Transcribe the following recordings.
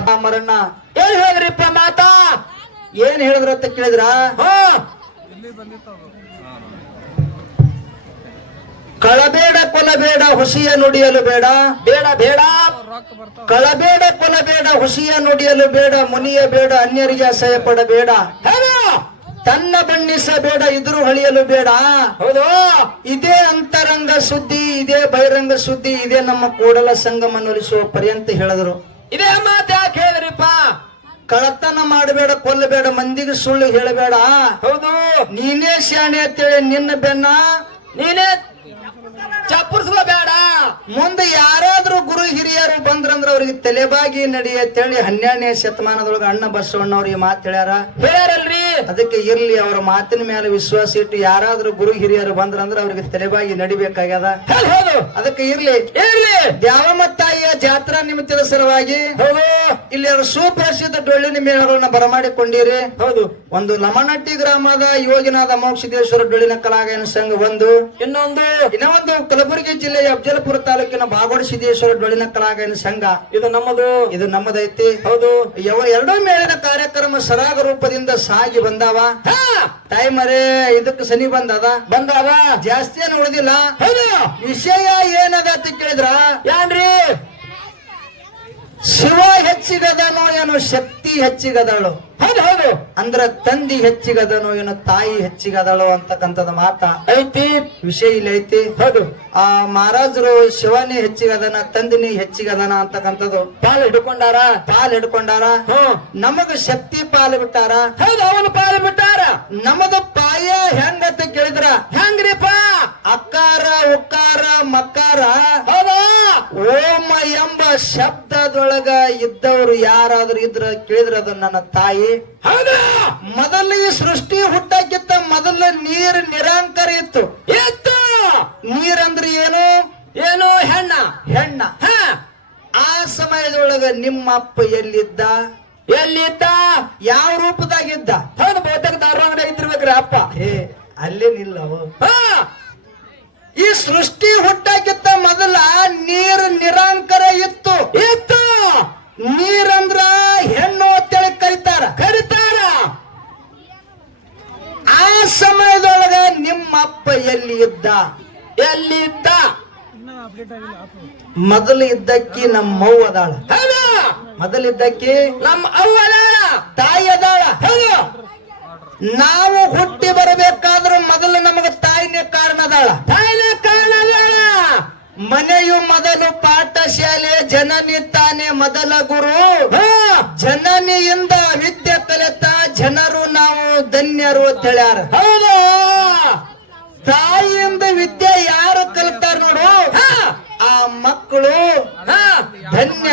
ಮರಣ್ಣ. ಏನ್ ಹೇಳಿದ್ರಿಪ್ಪ ಮಾತಾ? ಏನ್ ಹೇಳಿದ್ರ ಅಂತ ಕೇಳಿದ್ರ? ಕಳಬೇಡ ಕೊಲಬೇಡ ಹುಸಿಯ ನುಡಿಯಲು ಬೇಡ. ಬೇಡ ಬೇಡ. ಕಳಬೇಡ ಕೊಲಬೇಡ ಹುಸಿಯ ನುಡಿಯಲು ಬೇಡ. ಮುನಿಯ ಬೇಡ, ಅನ್ಯರಿಗೆ ಅಸಹ್ಯ ಪಡಬೇಡ. ತನ್ನ ಬಣ್ಣಿಸಬೇಡ ಇದ್ರು ಹಳಿಯಲು ಬೇಡ. ಹೌದು. ಇದೇ ಅಂತರಂಗ ಸುದ್ದಿ, ಇದೇ ಬಹಿರಂಗ ಸುದ್ದಿ, ಇದೇ ನಮ್ಮ ಕೂಡಲ ಸಂಗಮನೊಲಿಸುವ ಪರ್ಯಂತ ಹೇಳಿದ್ರು. ಇದೇ ಕಳತನ ಮಾಡಬೇಡ ಕೊಲ್ಲಬೇಡ ಮಂದಿಗೆ ಸುಳ್ಳು ಹೇಳಬೇಡ. ಹೌದು. ನೀನೇ ಶಾಣೆ ಅಂತೇಳಿ ನಿನ್ನ ಬೆನ್ನ ನೀನೇ ಬೇಡ ಮುಂದೆ ಯಾರಾದ್ರೂ ಗುರು ಹಿರಿಯರು ಬಂದ್ರಂದ್ರ ಅವ್ರಿಗೆ ತಲೆಬಾಗಿ ನಡಿ ಅಂತೇಳಿ ಹನ್ನೆರಡನೇ ಶತಮಾನದೊಳಗ ಅಣ್ಣ ಬಸವಣ್ಣ ಅವ್ರಿಗೆ ಮಾತು ಹೇಳ್ಯಾರ. ಹೇಳ್ಯಾರಲ್ರಿ. ಅದಕ್ಕೆ ಇರ್ಲಿ ಅವ್ರ ಮಾತಿನ ಮೇಲೆ ವಿಶ್ವಾಸ ಇಟ್ಟು ಯಾರಾದ್ರೂ ಗುರು ಹಿರಿಯರು ಬಂದ್ರಂದ್ರ ಅವ್ರಿಗೆ ತಲೆಬಾಗಿ ನಡಿಬೇಕಾಗ್ಯದ. ಅದಕ್ಕೆ ಇರ್ಲಿ. ಇರ್ಲಿ. ಯಾವ ತಾಯಿಯ ಜಾತ್ರಾ ನಿಮಿತ್ತದ ಸಲುವಾಗಿ ಹೌದು. ಇಲ್ಲಿ ಸುಪ್ರಸಿದ್ಧ ಡೊಳ್ಳಿನ ಮೇಳಗಳನ್ನ ಬರಮಾಡಿಕೊಂಡಿರಿ. ಹೌದು. ಒಂದು ನಮನಟ್ಟಿ ಗ್ರಾಮದ ಯೋಗಿನಾದ ಮೋಕ್ಷದೇಶ್ವರ ಡೊಳ್ಳಿನ ಕಲಾಗಾಯನ ಸಂಘ ಒಂದು. ಇನ್ನೊಂದು. ಇನ್ನೊಂದು ಕಲಬುರಗಿ ಜಿಲ್ಲೆಯ ಅಫಜಲಪುರ ತಾಲೂಕಿನ ಬಾಗೋಡ ಸಿದ್ದೇಶ್ವರ ಡೊಳ್ಳಿನ ಕಲಾಗಾಯನ ಸಂಘ. ಇದು ನಮ್ಮದು. ಇದು ನಮ್ಮದೈತಿ. ಹೌದು. ಯಾವ ಎರಡೂ ಮೇಳಿನ ಕಾರ್ಯಕ್ರಮ ಸರಾಗ ರೂಪದಿಂದ ಸಾಗಿ ಬಂದಾವ. ಟೈಮರೇ ಇದಕ್ಕೆ ಸನಿ ಬಂದದ. ಬಂದಾವ. ಜಾಸ್ತಿ ಏನು ಉಳಿದಿಲ್ಲ. ಹೌದು. ವಿಷಯ ಏನದ ಅಂತ ಕೇಳಿದ್ರ? ಯಾನ್ರಿ? ಶಿವ ಹೆಚ್ಚಿಗದನೋ ಏನೋ ಶಕ್ತಿ ಹೆಚ್ಚಿಗದಳು. ಹೌದು ಹೌದು. ಅಂದ್ರ ತಂದಿ ಹೆಚ್ಚಿಗದನೋ ಏನೋ ತಾಯಿ ಹೆಚ್ಚಿಗದಳು ಅಂತಕ್ಕಂಥದ್ದು ಮಾತ. ಐತಿ. ವಿಷಯ ಇಲ್ಲಿ ಐತಿ. ಹೌದು. ಆ ಮಹಾರಾಜರು ಶಿವನೇ ಹೆಚ್ಚಿಗದನ ತಂದಿನಿ ಹೆಚ್ಚಿಗದನ ಅಂತಕ್ಕಂಥದ್ದು. ಪಾಲ್ ಹಿಡ್ಕೊಂಡಾರ? ಪಾಲ್ ಹಿಡ್ಕೊಂಡಾರ? ನಮಗ ಶಕ್ತಿ ಪಾಲು ಬಿಟ್ಟಾರ? ಹೌದು ಅವನು ಪಾಲು ಬಿಟ್ಟಾರ. ನಮದ ಪಾಯ ಹೆಂಗಂತ ಕೇಳಿದ್ರ? ಹೆಂಗ್ರಿಪ ಅಕ್ಕಾರ ಉಕ್ಕಾರ ಮಕ್ಕಾರ ಎಂಬ ಶಬ್ದದೊಳಗ ಇದ್ದವರು ಯಾರಾದ್ರೂ ಇದ್ರ ಕೇಳಿದ್ರ ಅದು ನನ್ನ ತಾಯಿ. ಹೌದು? ಮೊದಲು ಈ ಸೃಷ್ಟಿ ಹುಟ್ಟಕ್ಕಿಂತ ಮೊದಲು ನೀರ್ ನಿರಾಂಕರ ಇತ್ತು. ಇತ್ತು. ನೀರಂದ್ರೆ ಏನು? ಏನು? ಹೆಣ್ಣ. ಹೆಣ್ಣ. ಹ. ಆ ಸಮಯದೊಳಗ ನಿಮ್ಮ ಅಪ್ಪ ಎಲ್ಲಿದ್ದ? ಎಲ್ಲಿದ್ದ? ಯಾವ ರೂಪದಾಗಿದ್ದ? ಹೌದು ಬಹುತೇಕ ಧಾರವಾಡ ಇದ್ದಿರ್ಬೇಕ್ರಿ ಅಪ್ಪ. ಏ ಅಲ್ಲೇನಿಲ್ಲ ಅವು. ಈ ಸೃಷ್ಟಿ ಹುಟ್ಟಾಕಿತ್ತ ಮೊದಲ ನೀರು ನಿರಾಂಕರ ಇತ್ತು. ಇತ್ತು. ನೀರಂದ್ರ ಹೆಣ್ಣು ಅಂತೇಳಿ ಕರಿತಾರ. ಕರಿತಾರ. ಆ ಸಮಯದೊಳಗ ನಿಮ್ಮ ಅಪ್ಪ ಎಲ್ಲಿ ಇದ್ದ ಎಲ್ಲಿದ್ದ? ಮೊದಲು ಇದ್ದಕ್ಕಿ ನಮ್ಮ ಅವ್ವ ಅದಾಳ ಮೊದಲಿದ್ದಕ್ಕಿ ನಮ್ಮ ಅದಾಳ. ತಾಯಿ ಅದಾಳ. ಹೌದು. ನಾವು ಹುಟ್ಟಿ ಬರಬೇಕಾದ್ರೂ ಮೊದಲು ನಮಗೆ ತಾಯಿನೇ ಕಾರಣ ಅದಾಳ. ತಾಯಿನ ಅದಾಳ. ಮನೆಯು ಮೊದಲು ಪಾಠಶಾಲೆ ಜನನಿ ತಾನೇ ಮೊದಲ ಗುರು. ಜನನಿಯಿಂದ ವಿದ್ಯೆ ಕಲಿತ ಜನರು ನಾವು ಧನ್ಯರು ಅಂತ ಹೇಳ್ಯಾರ. ಹೌದು? ತಾಯಿಯಿಂದ ವಿದ್ಯೆ ಯಾರು ಕಲಿತಾರ ನೋಡು ಹ ಆ ಮಕ್ಕಳು ಹ ಧನ್ಯ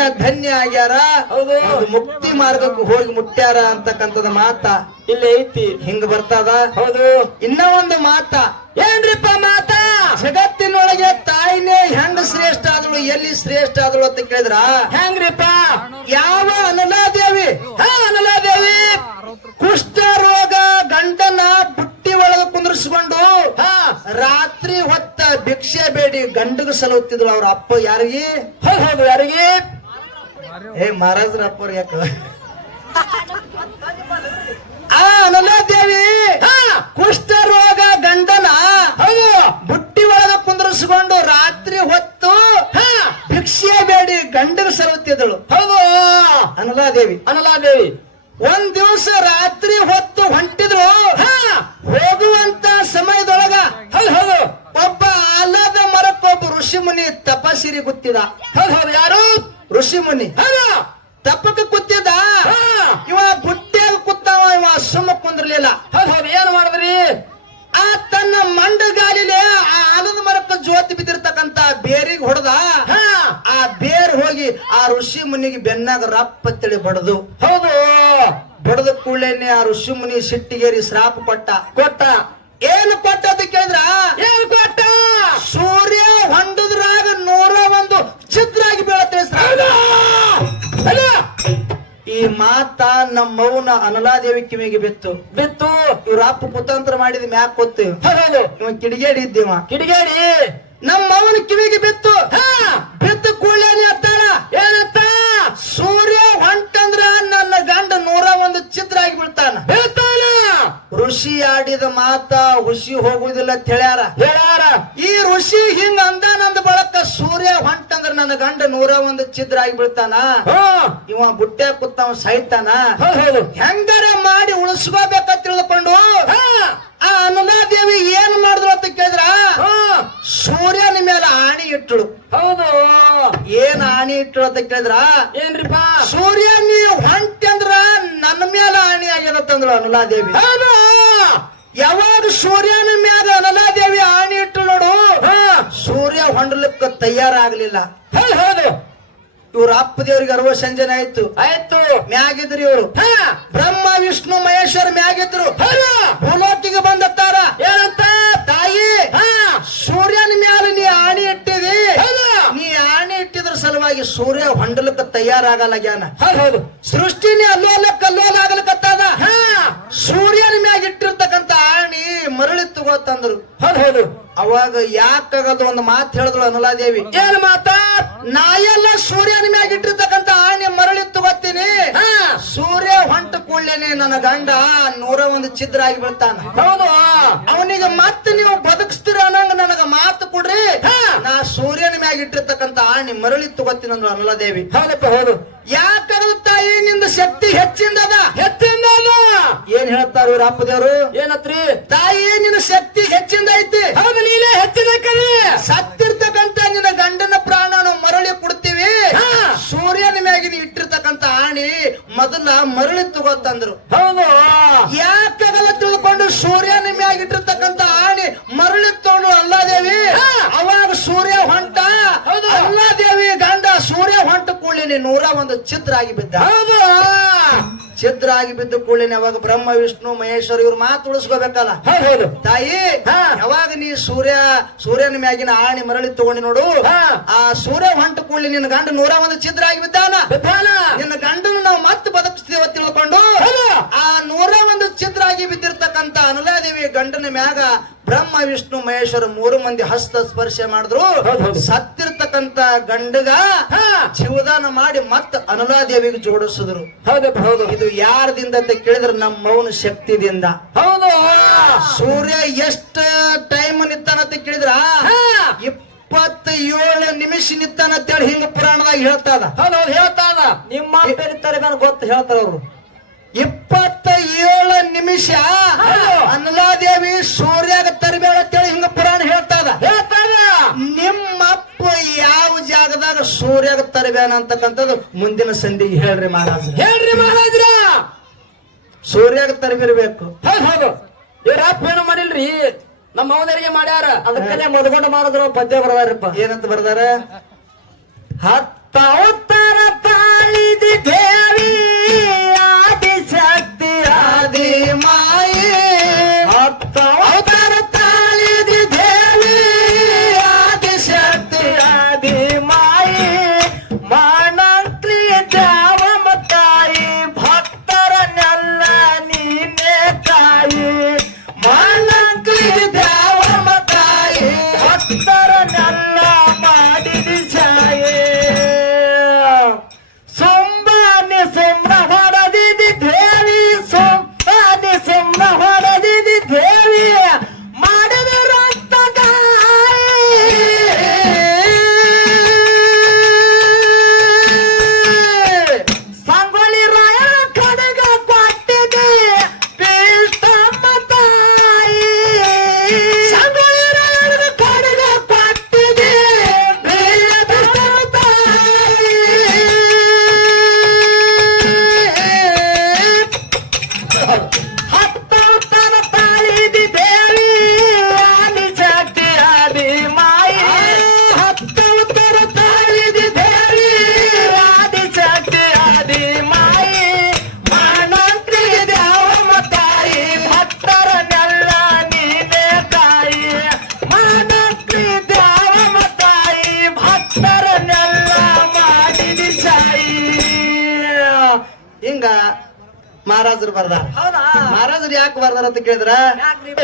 ಧನ್ಯ ಆಗ್ಯಾರ? ಹೌದು. ಮುಕ್ತಿ ಮಾರ್ಗಕ್ಕೂ ಹೋಗಿ ಮುಟ್ಟ್ಯಾರ ಅಂತಕ್ಕಂಥದ ಮಾತ ಇಲ್ಲಿ ಐತಿ. ಹಿಂಗ ಬರ್ತದ? ಹೌದು. ಇನ್ನ ಒಂದು ಮಾತ. ಏನ್ರಿಪ್ಪ ಮಾತ? ಜಗತ್ತಿನೊಳಗೆ ತಾಯಿನೇ ಹೆಂಗ ಶ್ರೇಷ್ಠ ಆದಳು ಎಲ್ಲಿ ಶ್ರೇಷ್ಠ ಆದಳು ಅಂತ ಕೇಳಿದ್ರ? ಹೆಂಗ್ರಿಪ್ಪ? ಯಾವ ಅನಲಾದೇವಿ? ಹಾ ಅನಲಾದೇವಿ. ಕುಷ್ಠ ರೋಗ ಗಂಡನ ಬುಟ್ಟಿ ಒಳಗ ಕುಂದರ್ಸ್ಕೊಂಡು ಹ. ರಾತ್ರಿ ಹೊತ್ತ ಭಿಕ್ಷೆ ಬೇಡಿ ಗಂಡಗ ಸಲುತ್ತಿದ್ಳು ಅವ್ರ ಅಪ್ಪ ಯಾರಿಗೆ? ಹೌದು ಹೌದು ಯಾರಿಗೆ? ಏ ಮಹಾರಾಜ್ರ ಅಪ್ಪವ್ರ ಯಾಕ? ಆ ಅನಲಾದೇವಿ ಹ! ಕುಷ್ಠ ರೋಗ ಗಂಡನ ಹೌದು. ಬುಟ್ಟಿ ಒಳಗ ಕುಂದರ್ಸ್ಕೊಂಡು ರಾತ್ರಿ ಹೊತ್ತು ಹ! ಭಿಕ್ಷೆ ಬೇಡಿ ಗಂಡನ ಸಲುತ್ತಿದ್ದಳು ಹೌದು. ಅನಲಾದೇವಿ. ಅನಲಾದೇವಿ. ಒಂದ್ ದಿವಸ ರಾತ್ರಿ ಹೊತ್ತು ಹೊಂಟಿದ್ರು. ಹ! ಹೋಗುವಂತ ಸಮಯದೊಳಗ ಹೌದು ಹೌದು. ಒಬ್ಬ ಆಲದ ಮರಕ್ಕೊಬ್ಬ ಋಷಿ ಮುನಿ ತಪಸಿರಿ ಗೊತ್ತಿದ ಹೌದು ಹೌದು. ಯಾರು? ಋಷಿ ಮುನಿ. ತಪ್ಪಕ್ಕೆ ಕೂತಿದ್ದ ಹ. ಇವ ಬುಟ್ಟಿಯಾಗ ಕುತ್ತಾವ ಇವ ಸುಮ್ಮ ಕುಂದ್ರಲಿಲ್ಲ. ಏನ್ ಮಾಡಿದ್ರಿ? ಆ ತನ್ನ ಮಂಡಗಾಲಿಲೆ ಆ ಆಲದ ಮರಕ್ಕೆ ಜ್ಯೋತಿ ಬಿದ್ದಿರ್ತಕ್ಕಂತ ಬೇರಿಗೆ ಹೊಡೆದ. ಹ. ಆ ಬೇರ್ ಹೋಗಿ ಆ ಋಷಿ ಮುನಿಗೆ ಬೆನ್ನಾಗ ರಪ್ಪ ತಿಳಿ ಬಡದು. ಹೌದು. ಬಡದ ಕೂಡಲೇನೆ ಆ ಋಷಿ ಮುನಿ ಸಿಟ್ಟಿಗೇರಿ ಶ್ರಾಪ ಕೊಟ್ಟ. ಕೊಟ್ಟ. ಏನು ಕೊಟ್ಟ ಅಂತ ಕೇಳಿದ್ರ? ಏನು ಕೊಟ್ಟ? ಸೂರ್ಯ ಈ ಮಾತ ನಮ್ಮ ಮೌನ ಅನಲಾದೇವಿ ಕಿವಿಗೆ ಬಿತ್ತು. ಬಿತ್ತು. ಇವ್ರ ಅಪ್ಪ ಕುತಂತ್ರ ಮಾಡಿದ ಮ್ಯಾಕ್ ಕೊತ್ತು ಇವ ಕಿಡಿಗೇಡಿ ಇದ್ದೀವ ಕಿಡಿಗೇಡಿ. ನಮ್ಮ ಮೌನ ಕಿವಿಗೆ ಬಿತ್ತು. ಬಿತ್ತು ಕೂಡಲೇ ಅತ್ತಾರ ಏನತ್ತ ಸೂರ್ಯ ಹೊಂಟಂದ್ರ ನನ್ನ ಗಂಡ ನೂರ ಒಂದು ಚಿತ್ರ ಆಗಿ ಬಿಡ್ತಾನ ಋಷಿ ಆಡಿದ ಮಾತ ಹುಷಿ ಹೋಗುದಿಲ್ಲ ಅಂತ ಹೇಳ್ಯಾರ. ನನ್ನ ಗಂಡ ನೂರ ಒಂದು ಛಿದ್ರ ಆಗಿ ಬೀಳ್ತಾನ ಇವ ಬುಟ್ಟೆ ಕುತ್ತವ ಸಾಯ್ತಾನ? ಹೆಂಗಾರ ಮಾಡಿ ಉಳಿಸ್ಕೋಬೇಕಂತ ತಿಳ್ಕೊಂಡು ಆ ಆ ದೇವಿ ಏನ್ ಮಾಡಿದ್ರು ಅಂತ ಕೇಳಿದ್ರ? ಸೂರ್ಯನ ಮೇಲೆ ಆಣಿ ಇಟ್ಟಳು. ಹೌದು. ಏನ್ ಆಣಿ ಇಟ್ಟಳು ಅಂತ ಕೇಳಿದ್ರ? ಏನ್ರಿಪ್ಪ? ಸೂರ್ಯ ನೀವು ಹೊಂಟಂದ್ರ ನನ್ನ ಮೇಲೆ ಆಣಿ ಆಗಿರತ್ತಂದ್ರು ಅನುಲಾದೇವಿ ಹೌದು. ಯಾವಾಗ ಸೂರ್ಯನ ಮ್ಯಾಗ ಅನಲಾದೇವಿ ಆಣಿ ಇಟ್ಟು ನೋಡು ಹಾ ಸೂರ್ಯ ಹೊಂಡಲಕ್ಕೆ ತಯಾರಾಗ್ಲಿಲ್ಲ. ಹೌದು ಹೌದು. ಇವ್ರ ಅಪ್ಪ ದೇವ್ರಿಗೆ ಅರವ ಸಂಜನೆ ಆಯ್ತು. ಆಯ್ತು. ಮ್ಯಾಗಿದ್ರು ಇವರು. ಬ್ರಹ್ಮ ವಿಷ್ಣು ಮಹೇಶ್ವರ ಮ್ಯಾಗಿದ್ರು. ಭೂಲೋಕಿಗೆ ಬಂದತ್ತಾರ. ಏನಂತ? ತಾಯಿ ಹಾ. ಸೂರ್ಯನ ಮ್ಯಾಲ ನೀ ಆಣಿ ಇಟ್ಟಿದಿ. ನೀ ಆಣಿ ಇಟ್ಟಿದ್ರ ಸಲುವಾಗಿ ಸೂರ್ಯ ಹೊಂಡಲಕ್ಕೆ ತಯಾರಾಗಲ್ಲ ಹೌದು ಹೌದು. ಸೃಷ್ಟಿನೇ ಅಲ್ಲೋಲ ಹಾ. ಆಗ್ಲಿಕತ್ತದ ಮರಳಿ ತಗೋತಂದ್ರು ಹೌದು ಅವಾಗ ಯಾಕಾಗದು ಒಂದು ಮಾತು ಹೇಳಿದ್ರು ಅನಲಾದೇವಿ. ಏನ್ ಮಾತಾ? ನಾ ಎಲ್ಲ ಸೂರ್ಯನ ಮ್ಯಾಗ ಇಟ್ಟಿರ್ತಕ್ಕಂತ ಆಣೆ ಮರಳಿ ತಗೋತೀನಿ. ಸೂರ್ಯ ಹೊಂಟ ಕೂಡ್ಲೇನೆ ನನ್ನ ಗಂಡ ನೂರ ಒಂದು ಛಿದ್ರ ಆಗಿ ಬೀಳ್ತಾನ. ಹೌದು. ಅವನಿಗೆ ಮತ್ತೆ ನೀವು ಬದುಕಿಸ್ತೀರ ಅನ್ನಂಗ ನನಗ ಮಾತು ಕೊಡ್ರಿ. ಹಾ. ನಾ ಸೂರ್ಯನ ಮ್ಯಾಗ ಇಟ್ಟಿರ್ತಕ್ಕಂತ ಆಣೆ ಮರಳಿ ತಗೋತೀನಿ ಅಂದ್ರು ಅನಲಾದೇವಿ. ಹೌದಪ್ಪ ಹೌದು. ಯಾಕಾಗದು ತಾಯಿ? ನಿಂದ ಶಕ್ತಿ ಹೆಚ್ಚಿಂದದ. ಹೆಚ್ಚಿಂದ ಏನ್ ಹೇಳ್ತಾರ ಇವ್ರ ಅಪ್ಪದೇವ್ರು? ಏನತ್ರಿ? ತಾಯಿ ನಿನ್ನ ಶಕ್ತಿ ಹೆಚ್ಚಿಂದ ಐತಿ. ಹೌದು ನೀನೇ ಹೆಚ್ಚಿನ ಕರಿ ಸತ್ತಿರ್ತಕ್ಕಂತ ನಿನ್ನ ಗಂಡನ ಪ್ರಾಣನು ಮರಳಿ ಕೊಡ್ತೀವಿ. ಸೂರ್ಯನ ಮ್ಯಾಗಿನ ಇಟ್ಟಿರ್ತಕ್ಕಂತ ಆಣಿ ಮೊದಲ ಮರಳಿ ತಗೋತಂದ್ರು. ಹೌದು. ಯಾಕಾಗಲ್ಲ ತಿಳ್ಕೊಂಡು ಸೂರ್ಯನ ಮ್ಯಾಗ ಇಟ್ಟಿರ್ತಕ್ಕಂತ ಆಣಿ ಮರಳಿ ತಗೊಂಡು ಅಲ್ಲಾದೇವಿ. ಅವಾಗ ಸೂರ್ಯ ಹೊಂಟ. ಹೌದು. ಅಲ್ಲಾದೇವಿ ಗಂಡ ಸೂರ್ಯ ಹೊಂಟ ಕೂಡಲಿನಿ ನೂರ ಒಂದು ಚಿತ್ರ ಆಗಿ ಬಿದ್ದ. ಹೌದು. ಛಿದ್ರ ಆಗಿ ಬಿದ್ದ ಯಾವಾಗ ಅವಾಗ ಬ್ರಹ್ಮ ವಿಷ್ಣು ಮಹೇಶ್ವರ ಇವ್ರು ಮಾತು ಉಳಿಸ್ಕೋಬೇಕಲ್ಲ? ಹೌದು. ತಾಯಿ. ಯಾವಾಗ ನೀ ಸೂರ್ಯ ಸೂರ್ಯನ ಮ್ಯಾಗಿನ ಆಣಿ ಮರಳಿ ತಗೊಂಡಿ ನೋಡು. ಆ ಸೂರ್ಯ ಹೊಂಟ ಕೂಡಲಿ ನಿನ್ನ ಗಂಡ ನೂರ ಒಂದು ಛಿದ್ರ ಆಗಿ ಬಿದ್ದಾನ. ನಿನ್ನ ಗಂಡನ ನಾವು ಮತ್ತೆ ಬದುಕಿಸ್ತೀವ ತಿಳ್ಕೊಂಡು ಆ ನೂರ ಒಂದು ಛಿದ್ರ ಆಗಿ ಬಿದ್ದಿರ್ತಕ್ಕಂತ ಅನಲಾದೇವಿ ಗಂಡನ ಮ್ಯಾಗ ಬ್ರಹ್ಮ ವಿಷ್ಣು ಮಹೇಶ್ವರ ಮೂರು ಮಂದಿ ಹಸ್ತ ಸ್ಪರ್ಶ ಮಾಡಿದ್ರು. ಹೌದು, ಹೌದು. ಸತ್ತಿರ್ತಕ್ಕಂತ ಗಂಡಗ. ಜೀವದಾನ ಮಾಡಿ ಮತ್ತ ಅನಲಾದೇವಿಗೆ ಜೋಡಿಸಿದ್ರು. ಹೌದಪ್ಪ ಹೌದು. ಇದು ಯಾರದಿಂದ ಅಂತ ಕೇಳಿದ್ರೆ ನಮ್ಮ ಮೌನ ಶಕ್ತಿದಿಂದ. ಹೌದು. ಸೂರ್ಯ ಎಷ್ಟ ಟೈಮ್ ನಿತ್ತಾನಂತ ಕೇಳಿದ್ರ. ಇಪ್ಪತ್ತ ಏಳು ನಿಮಿಷ ನಿತ್ತಾನಂತೇಳಿ ಹಿಂಗ ಪುರಾಣದಾಗ ಹೇಳ್ತಾದ. ಹೌದು ಹೌದು ಹೇಳ್ತಾನ ನಿಮ್ಮ ನನಗೆ ಗೊತ್ತು ಹೇಳ್ತಾರ ಅವರು? ಇಪ್ಪತ್ತ ಏಳು ನಿಮಿಷ ಅನುಲಾ ದೇವಿ ಸೂರ್ಯಾಗ ತರಬೇಡ ಅಂತೇಳಿ ಹಿಂಗ ಪುರಾಣ ಹೇಳ್ತಾದ ಹೇಳ್ತಾನ ನಿಮ್ಮ ಅಪ್ಪ ಯಾವ ಜಾಗದಾಗ ಸೂರ್ಯಾಗ ತರಬೇನ ಅಂತಕ್ಕಂಥದ್ದು ಮುಂದಿನ ಸಂಧಿಗೆ ಹೇಳ್ರಿ ಮಹಾರಾಜ. ಹೇಳ್ರಿ ಮಹಾರಾಜ್ರ. ಸೂರ್ಯಾಗ ತರಬಿರ್ಬೇಕು. ಹೌದು ಹೌದು. ಇವ್ರ ಅಪ್ಪ ಏನು ಮಾಡಿಲ್ರಿ. ನಮ್ಮ ಮೌದರಿಗೆ ಮಾಡ್ಯಾರ. ಅದಕ್ಕಲ್ಲೇ ಮದ್ಕೊಂಡು ಮಾಡಿದ್ರು ಪದ್ಯ ಬರದಾರಪ್ಪ. ಏನಂತ ಬರ್ದಾರ? ಹತ್ತ ಹಿಂಗ ಮಹಾರಾಜರು ಬರ್ದಾರ? ಮಹಾರಾಜರು ಯಾಕೆ ಬರ್ದಾರ ಅಂತ ಕೇಳಿದ್ರ?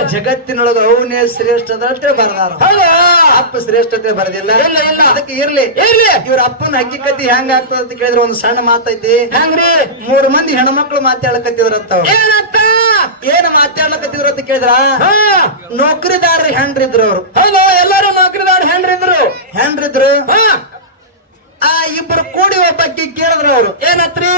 ಜಗತ್ತಿನೊಳಗ ಅವನೇ ಶ್ರೇಷ್ಠ ಬರ್ದಾರ. ಅಪ್ಪ ಶ್ರೇಷ್ಠತೆ ಬರ್ದಿಲ್ಲ. ಇಲ್ಲ, ಇಲ್ಲ. ಅದಕ್ಕೆ ಇರ್ಲಿ. ಇರ್ಲಿ. ಇವ್ರ ಅಪ್ಪನ ಹಕ್ಕಿಕತಿ ಹೆಂಗ ಆಗ್ತದ ಅಂತ ಕೇಳಿದ್ರೆ ಒಂದು ಸಣ್ಣ ಮಾತೈತಿ. ಹೆಂಗ್ರಿ? ಮೂರು ಮಂದಿ ಹೆಣ್ಮಕ್ಳು ಮಾತಾಡಕತ್ತಿದ್ರಂತ ಅವ್ರು. ಏನಂತ? ಏನ್ ಮಾತಾಡ್ಲಕತ್ತಿದ್ರು ಅಂತ ಕೇಳಿದ್ರ? ಹಾ. ನೌಕರಿದಾರ ಹೆಂಡ್ರಿದ್ರು ಅವ್ರು. ಹೌದು? ಎಲ್ಲರೂ ನೌಕರಿದಾರ ಹೆಂಡ್ರಿದ್ರು ಹಾ. ಆ ಇಬ್ಬರು ಕೂಡಿ ಒಬ್ಬಾಕಿ ಕೇಳಿದ್ರು ಅವ್ರು ಏನತ್ರಿ?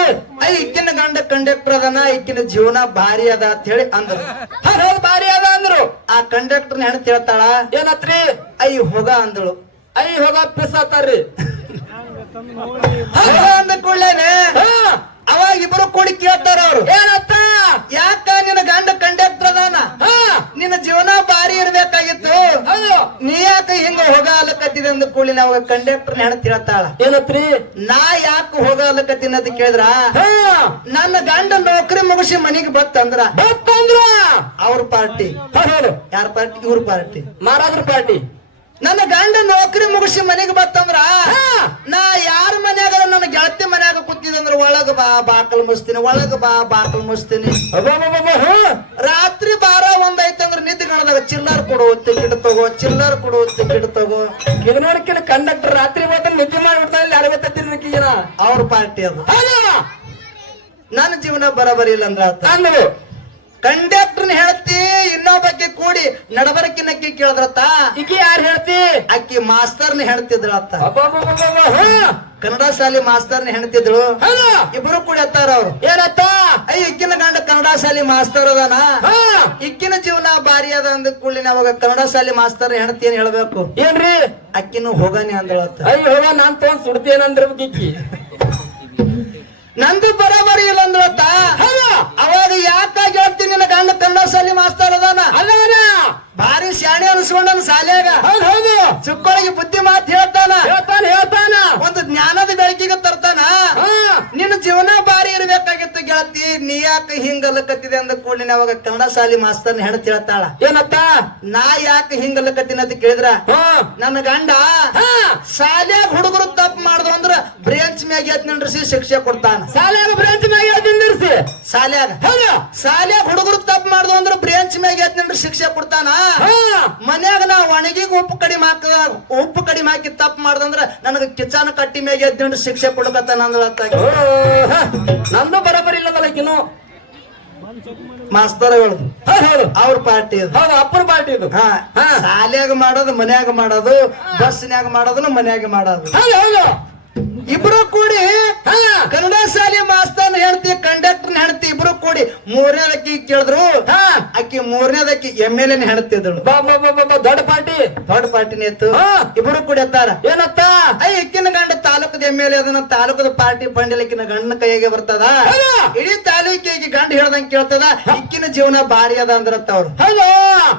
ಐ ಇಕ್ಕಿನ ಗಂಡ ಕಂಡಕ್ಟರ್ ಅದನ ಇಕ್ಕಿನ ಜೀವನ ಭಾರಿ ಅದ ಅಂತ ಹೇಳಿ ಅಂದ್ರು. ಹೌದು ಭಾರಿ ಅದ ಅಂದ್ರು. ಆ ಕಂಡಕ್ಟರ್ನ ಹೆಣ್ತಿ ಹೇಳ್ತಾಳ ಏನತ್ರಿ? ಐ ಹೋಗ ಅಂದಳು. ಐ ಹೋಗ ಪಿಸ್ ಆತಾರ್ರಿ ಹೋಗ ಅಂದ ಕೂಡ್ಲೇನೆ ಹಾ ಅವಾಗ ಇಬ್ರು ಕೂಡಿ ಕೇಳ್ತಾರ ಅವ್ರು ಏನತ್ತ ಯಾಕ ನಿನ್ನ ಗಂಡ ಕಂಡಕ್ಟರ್ ಅದಾನ ಹಾ ನಿನ್ನ ಜೀವನ ಭಾರಿ ಇರ್ಬೇಕಾಗಿತ್ತು ಹೌದು ನೀ ಯಾಕ ಹಿಂಗ ಹೋಗಾಲಕತ್ತಿದೆ ಅವಾಗ ಕಂಡಕ್ಟರ್ ಹೇಳ್ತಾಳ ಏನತ್ರಿ? ನಾ ಯಾಕ ಹೋಗಾಲಕತ್ತೀನಿ ಅಂತ ಕೇಳಿದ್ರ? ನನ್ನ ಗಂಡ ನೌಕರಿ ಮುಗಿಸಿ ಮನೆಗೆ ಬತ್ತಂದ್ರ? ಬತ್ತಂದ್ರ? ಅವ್ರ ಪಾರ್ಟಿ. ಯಾರ ಪಾರ್ಟಿ? ಇವ್ರ ಪಾರ್ಟಿ. ಮಾರಾದ್ರ ಪಾರ್ಟಿ. ನನ್ನ ಗಂಡ ನೌಕರಿ ಮುಗಿಸಿ ಮನೆಗೆ ಬತ್ತಂದ್ರ? ಹಾ. ನಾ ಯಾರ ಮನ್ಯಾಗ ನನ್ನ ಗೆಳತಿ ಮನ್ಯಾಗ ಕೂತಿದಂದ್ರ ಒಳಗ ಬಾ ಬಾಕಲ್ ಮುಸ್ತೀನಿ ಒಳಗ ಬಾ ಬಾಕಲ್ ಮುಸ್ತೀನಿ. ರಾತ್ರಿ ಕಾಣದಾಗ ಚಿಲ್ಲರ್ ಕೊಡು ಟಿಕೆಟ್ ತಗೋ ಚಿಲ್ಲರ್ ಕೊಡು ಟಿಕೆಟ್ ತಗೋ. ಇದು ನೋಡ್ಕಿನ ಕಂಡಕ್ಟರ್ ರಾತ್ರಿ ಮಾತ್ರ ನಿದ್ದೆ ಮಾಡ್ಬಿಡ್ತಾನೆ ಗೊತ್ತಿರ್ಲಿಕ್ಕೆ ಈಗಿನ ಅವ್ರ ಪಾರ್ಟಿ ಅದು. ನನ್ನ ಜೀವನ ಬರಬರಿ ಇಲ್ಲ ಅಂದ್ರೆ ಅಂದ್ರೆ ಕಂಡಕ್ಟರ್ ಕಂಡಕ್ಟರ್ನ ಹೇಳ್ತಿ ಇನ್ನೊಬ್ಬಕ್ಕೆ ಕೂಡಿ ನಡಬರಕಿನಕ್ಕಿ ಕೇಳದ್ರತ್ತ ಇಕಿ ಯಾರು ಹೇಳ್ತಿ? ಅಕ್ಕಿ ಮಾಸ್ತರ್ನ ಹೇಳ್ತಿದ್ರತ್ತ. ಕನ್ನಡ ಶಾಲೆ ಮಾಸ್ತರ್ನ ಹೆಣ್ತಿದ್ಳು ಇಬ್ರು ಕೂಡಿ ಎತ್ತಾರ ಅವ್ರು. ಏನತ್ತ? ಇಕ್ಕಿನ ಗಂಡ ಕನ್ನಡ ಶಾಲೆ ಮಾಸ್ತರ್ ಅದಾನ. ಹಾ. ಇಕ್ಕಿನ ಜೀವನ ಭಾರಿ ಅದ ಅಂದ ಕೂಡಲಿ ಅವಾಗ ಕನ್ನಡ ಶಾಲೆ ಮಾಸ್ತರ್ ಹೆಣ್ತಿ ಏನ್ ಹೇಳ್ಬೇಕು? ಏನ್ರಿ? ಅಕ್ಕಿನೂ ಹೋಗಾನಿ ಅಂದಳತ್ತ ಅಯ್ಯ ಹೋಗ ನಾನ್ ತಗೊಂಡ್ ಸುಡ್ತೇನಂದ್ರಬೇಕು ಈಕಿ. ನಂದು ಬರೋಬರಿ ಇಲ್ಲ ಅಂದಳತ್ತ ಅವಾಗ ಯಾಕಾಗಿ ಹೇಳ್ತೀನಿ ನಿನ್ನ ಗಂಡ ಕನ್ನಡ ಶಾಲೆ ಮಾಸ್ತರ್ ಅದಾನ? ಅದಾನ ಭಾರಿ ಶಾಣೆ ಅನ್ಸ್ಕೊಂಡನ ಶಾಲ್ಯಾಗ ಹೌದು ಹೌದು ಚುಕ್ಕೊಳಗೆ ಬುದ್ಧಿ ಮಾತು ಹೇಳ್ತಾನ ಹೇಳ್ತಾನ ಹೇಳ್ತಾನ ಒಂದು ಜ್ಞಾನದ ಬೆಳಕಿಗೆ ತರ್ತಾನ ಹಾ ನಿನ್ನ ಜೀವನ ಭಾರಿ ಇರ್ಬೇಕಾಗಿತ್ತು ಗೆಳತಿ ಹಿಂಗಲ್ಲಕತ್ತಿದೆ ಅಂದ ಕೂಡಲೇ ಅವಾಗ ಕನ್ನಡ ಶಾಲಿ ಮಾಸ್ತರ್ನ ಹೆಣ್ತಿ ಹೇಳ್ತಾಳ. ಏನತ್ತ? ನಾ ಯಾಕೆ ಹಿಂಗಲಕತ್ತಿನ ಅಂತ ಕೇಳಿದ್ರ? ನನ್ನ ಗಂಡ ಹಾ. ಶಾಲ್ಯಾಗ ಹುಡುಗರು ತಪ್ಪು ಮಾಡ್ದು ಅಂದ್ರ ಬ್ರೇಂಚ್ ಮ್ಯಾಗ ಎತ್ ನಿಂದ್ರಿಸಿ ಶಿಕ್ಷೆ ಕೊಡ್ತಾನ. ಶಾಲೆಯಾಗ ಬ್ರಾಂಚ್ ಮ್ಯಾಗ ನಿಂದಿರ್ಸಿ? ಶಾಲ್ಯಾಗ. ಶಾಲ್ಯಾಗ ಹುಡುಗರು ತಪ್ಪು ಮಾಡ್ದು ಅಂದ್ರ ಬ್ರೇಂಚ್ ಮ್ಯಾಗ ಎತ್ ನಿಂದ್ರಿಸಿ ಶಿಕ್ಷೆ ಕೊಡ್ತಾನ. ಹಾ. ಮನ್ಯಾಗ ನಾ ಒಣಗಿಗೆ ಉಪ್ಪು ಕಡಿಮೆ ಹಾಕ ಉಪ್ಪು ಕಡಿಮೆ ಹಾಕಿ ತಪ್ಪು ಮಾಡ್ದಂದ್ರ ನನಗ ಕಿಚಾನ ಕಟ್ಟಿ ಮ್ಯಾಗ ಎದ್ ಶಿಕ್ಷೆ ಕೊಡಕತ್ತಾನ ಅಂದ್ರ ನಂದು ಬರಬರಿ ಇಲ್ಲದಲ್ಲ ಮಾಸ್ತರ್ ಹೇಳುದು ಅವ್ರ ಪಾರ್ಟಿ ಅದು ಹೌದು ಅಪ್ಪನ ಪಾರ್ಟಿ ಇದು. ಶಾಲ್ಯಾಗ ಮಾಡೋದು ಮನ್ಯಾಗ ಮಾಡೋದು ಬಸ್ನ್ಯಾಗ ಮಾಡೋದನ್ನ ಮನ್ಯಾಗ ಮಾಡೋದು. ಇಬ್ರು ಕೂಡಿ ಕನ್ನಡ ಶಾಲೆ ಮಾಸ್ತರ್ ಹೇಳ್ತಿ ಕಂಡಕ್ಟರ್ ಹೆಣ್ತಿ ಇಬ್ರು ಕೂಡಿ ಮೂರನೇದಕ್ಕಿ ಕೇಳಿದ್ರು ಹಾ. ಆಕಿ ಮೂರನೇದಕ್ಕಿ ಎಂ ಎಲ್ ಎನ್ ಹೆಣ್ತಿದ್ದಳು ಬಾ ಬಾ ಬಾ ಬಾ ಬಾ, ದೊಡ್ಡ ಪಾರ್ಟಿ. ದೊಡ್ಡ ಪಾರ್ಟಿನ ಇತ್ತು. ಇಬ್ಬರು ಕೂಡ ಎತ್ತಾರ. ಏನತ್ತ? ಐ ಇಕ್ಕಿನ ಗಂಡ ತಾಲೂಕದ ಎಂ ಎಲ್ ಎ ಅದನ್ನ ತಾಲೂಕದ ಪಾರ್ಟಿ ಫಂಡ್ ಇಕ್ಕಿನ ಗಂಡನ ಕೈಗೆ ಬರ್ತದ? ಇಡೀ ತಾಲೂಕಿಗೆ ಗಂಡ ಹೇಳ್ದಂಗ್ ಕೇಳ್ತದ ಇಕ್ಕಿನ ಜೀವನ ಭಾರಿ ಅದ ಅಂದ್ರತ್ತ ಅವ್ರು. ಹಲೋ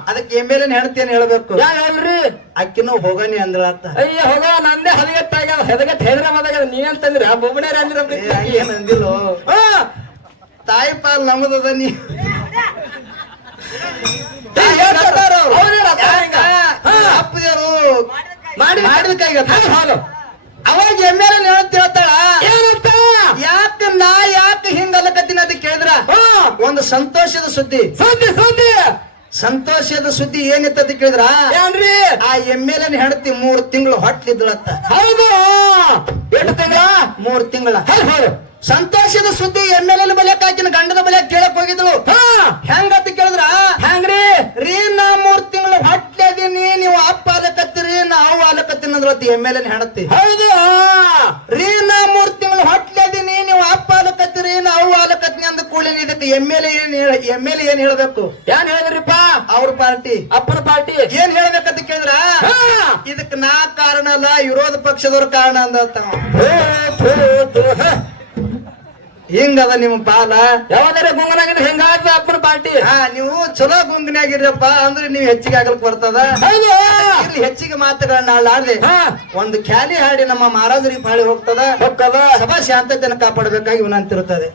ಅದಕ್ಕೆ ಎಂ ಎಲ್ ಎನ್ ಹೆಣ್ತಿ ಏನ್ ಹೇಳ್ಬೇಕು. ಯಾ ಅಕ್ಕಿನ ಅಕ್ಕಿನೂ ಹೋಗನಿ ಅಂದ್ರತ್ತ ಅಯ್ಯ ಹೋಗ ನಂದೇ ಹದಗತ್ತಾಗ ಹೆದಗೆಟ್ ಹೆದ್ರಮದಾಗ ನೀ ತಂದ್ರಿ ಬೊಬ್ಬನೇ ಬೊಬ್ಬಣೇರ ಅಂದಿರ ಏ, ಹಂಗೇನ್ ಅಂದಿಲ್ಲೋ? ತಾಯಿ ಪಾಲ್ ನಮ್ದದ ನೀ. ತಾಯಿ ಹೇಳ್ತಾರ ಅವ್ರು. ಅವ್ರು ಹೇಳ್ತಾರ ಯಾಕ? ಹಾ. ಅಪ್ಪದಿರು ಮಾಡಿ ಮಾಡಿದ ಕೈಗೆ ಹೌದು. ಅವಾಗ ಎಂ ಎಲ್ ಎನ್ ಹೇಳ್ತಿ ಹೇಳ್ತಾಳ ಏನಂತ? ಯಾಕ ನಾ ಯಾಕ ಹಿಂಗಲ್ಲಕತ್ತೀನಿ ಅಂತ ಕೇಳಿದ್ರ? ಒಂದು ಸಂತೋಷದ ಸುದ್ದಿ. ಸುದ್ದಿ ಸುದ್ದಿ. ಸಂತೋಷದ ಸುದ್ದಿ ಏನಿತ್ತ ಅಂತ ಕೇಳಿದ್ರ? ಏನ್ರಿ? ಆ ಎಂ ಎಲ್ ಎನ್ ಹೆಂಡತಿ ಮೂರ್ ತಿಂಗಳು ಹೊಟ್ಲಿದ್ಳತ್ತ ಹೌದು. ಎಷ್ಟು ತಿಂಗಳ? ಮೂರ್ ತಿಂಗಳ. ಹೌದು ಸಂತೋಷದ ಸುದ್ದಿ ಎಂ ಎಲ್ ಎನ್ ಬಲ್ಯಕ್ ಹಾಕಿನ ಗಂಡನ ಬಲ್ಯಕ್ ಕೇಳಕ್ ಹೋಗಿದ್ಳು. ಹಾ. ಹೆಂಗಂತ ಕೇಳಿದ್ರ? ಹ್ಯಾಂಗ್ರಿ ಆಲಕತ್ತೀರಿ ನಾವು ಆಲಕತ್ತೀನಿ ಅಂದ್ರತಿ ಎಂ ಎಲ್ ಎನ್ ಹೆಣತಿ. ಹೌದು. ರೀ ನಾ ಮೂರ್ ತಿಂಗಳು ಹೊಟ್ಲದೀನಿ ನೀವು ಅಪ್ಪ ಆಲಕತ್ತೀರಿ ನಾವು ಆಲಕತ್ನಿ ಅಂದ ಕೂಡಲೇ ಇದಕ್ಕೆ ಎಂ ಎಲ್ ಏನ್ ಎಮ್ಮೆಲೆ ಎಂ ಎಲ್ ಏನ್ ಹೇಳ್ಬೇಕು? ಏನ್ ಹೇಳಿದ್ರಿಪ್ಪ? ಅವ್ರ ಪಾರ್ಟಿ. ಅಪ್ಪರ ಪಾರ್ಟಿ. ಏನ್ ಹೇಳ್ಬೇಕಂತ ಕೇಳಿದ್ರ? ಹಾ. ಇದಕ್ ನಾ ಕಾರಣ ಅಲ್ಲ ವಿರೋಧ ಪಕ್ಷದವ್ರ ಕಾರಣ ಅಂದ. ಹಿಂಗದ ನಿಮ್ ಪಾಲ? ಯಾವ್ದಾರ ಗುಂಗನಾಗಿದ್ರೆ ಹೆಂಗಾದ ಅಪ್ಪನ ಪಾರ್ಟಿ ಹಾ ನೀವು ಚಲೋ ಗುಂಗನಾಗಿರಪ್ಪ ಅಂದ್ರೆ ನೀವು ಹೆಚ್ಚಿಗೆ ಆಗ್ಲಕ್ ಬರ್ತದ? ಇಲ್ಲಿ ಹೆಚ್ಚಿಗೆ ಮಾತುಗಳನ್ನ ಆಡ್ದೆ ಹಾ. ಒಂದು ಖ್ಯಾಲಿ ಹಾಡಿ ನಮ್ಮ ಮಹಾರಾಜರಿಗೆ ಪಾಳಿ ಹೋಗ್ತದ. ಸಭಾ ಶಾಂತತೆಯನ್ನು ಕಾಪಾಡಬೇಕಾಗಿ ವಿನಂತಿರುತ್ತದೆ.